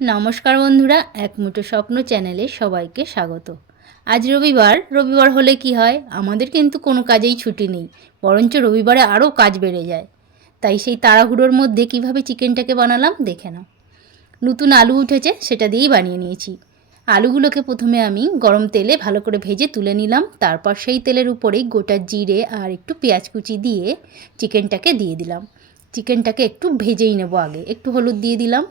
নমস্কার বন্ধুরা, এক মুঠো স্বপ্ন চ্যানেলে সবাইকে স্বাগত। আজ রবিবার রবিবার হলে কি হয়, আমাদের কিন্তু কোনো কাজেই ছুটি নেই, বরঞ্চ রবিবারে আরও কাজ বেড়ে যায়। তাই সেই তাড়াহুড়োর মধ্যে কীভাবে চিকেনটাকে বানালাম, দেখে নাও। নতুন আলু উঠেছে, সেটা দিয়েই বানিয়ে নিয়েছি। আলুগুলোকে প্রথমে আমি গরম তেলে ভালো করে ভেজে তুলে নিলাম, তারপর সেই তেলের উপরেই গোটা জিরে আর একটু পেঁয়াজ কুচি দিয়ে চিকেনটাকে দিয়ে দিলাম। চিকেনটাকে একটু ভেজেই নেব আগে, একটু হলুদ দিয়ে দিলাম।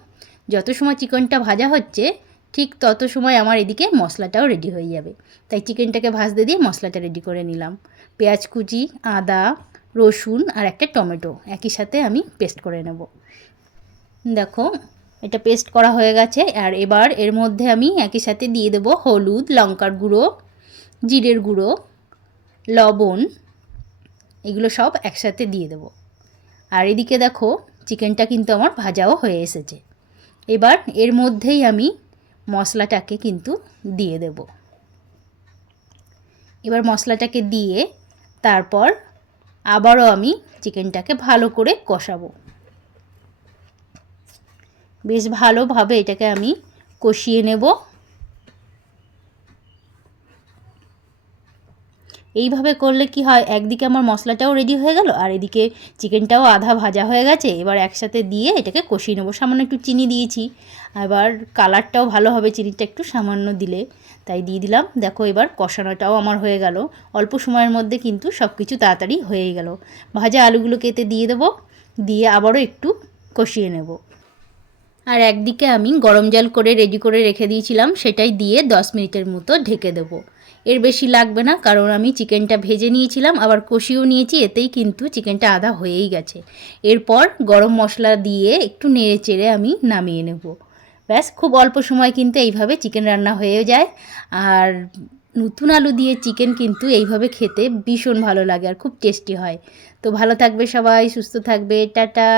যত সময় চিকেনটা ভাজা হচ্ছে, ঠিক তত সময় আমার এদিকে মশলাটাও রেডি হয়ে যাবে। তাই চিকেনটাকে ভাজতে দিয়ে মশলাটা রেডি করে নিলাম। পেঁয়াজ কুচি, আদা, রসুন আর একটা টমেটো একই সাথে আমি পেস্ট করে নেব। দেখো, এটা পেস্ট করা হয়ে গেছে আর এবার এর মধ্যে আমি একই সাথে দিয়ে দেবো হলুদ, লঙ্কার গুঁড়ো, জিরের গুঁড়ো, লবণ, এগুলো সব একসাথে দিয়ে দেবো। আর এদিকে দেখো, চিকেনটা কিন্তু আমার ভাজাও হয়ে এসেছে। এবার এর মধ্যেই আমি মশলাটাকে কিন্তু দিয়ে দেব। এবার মশলাটাকে দিয়ে তারপর আবারও আমি চিকেনটাকে ভালো করে কষাবো। বেশ ভালোভাবে এটাকে আমি কষিয়ে নেব। এইভাবে করলে কি হয়? একদিকে আমার মশলাটাও রেডি হয়ে গেল, আর এদিকে চিকেনটাও আধা ভাজা হয়ে গেছে। এবার একসাথে দিয়ে এটাকে কষিয়ে নেব। সামান্য একটু চিনি দিয়েছি। এবার কালারটাও ভালো হবে, চিনিটা একটু সামান্য দিলে। তাই দিয়ে দিলাম। দেখো এবার কষানোটাও আমার হয়ে গেল। অল্প সময়ের মধ্যে কিন্তু সব কিছু তাড়াতাড়ি হয়ে গেল। ভাজা আলুগুলোকে এতে দিয়ে দেবো। দিয়ে আবারও একটু কষিয়ে নেব। আর একদিকে আমি গরম জল করে রেডি করে রেখে দিয়েছিলাম, সেটাই দিয়ে দশ মিনিটের মতো ঢেকে দেবো। এর বেশি লাগবে না, কারণ আমি চিকেনটা ভেজে নিয়েছিলাম, আবার কষিয়েও নিয়েছি, এতেই কিন্তু চিকেনটা আধা হয়েই গেছে। এরপর গরম মশলা দিয়ে একটু নেড়ে চেড়ে আমি নামিয়ে নেব। ব্যাস, খুব অল্প সময় কিন্তু এইভাবে চিকেন রান্না হয়ে যায়। আর নতুন আলু দিয়ে চিকেন কিন্তু এইভাবে খেতে ভীষণ ভালো লাগে আর খুব টেস্টি হয়। তো ভালো থাকবে সবাই, সুস্থ থাকবে, টাটা।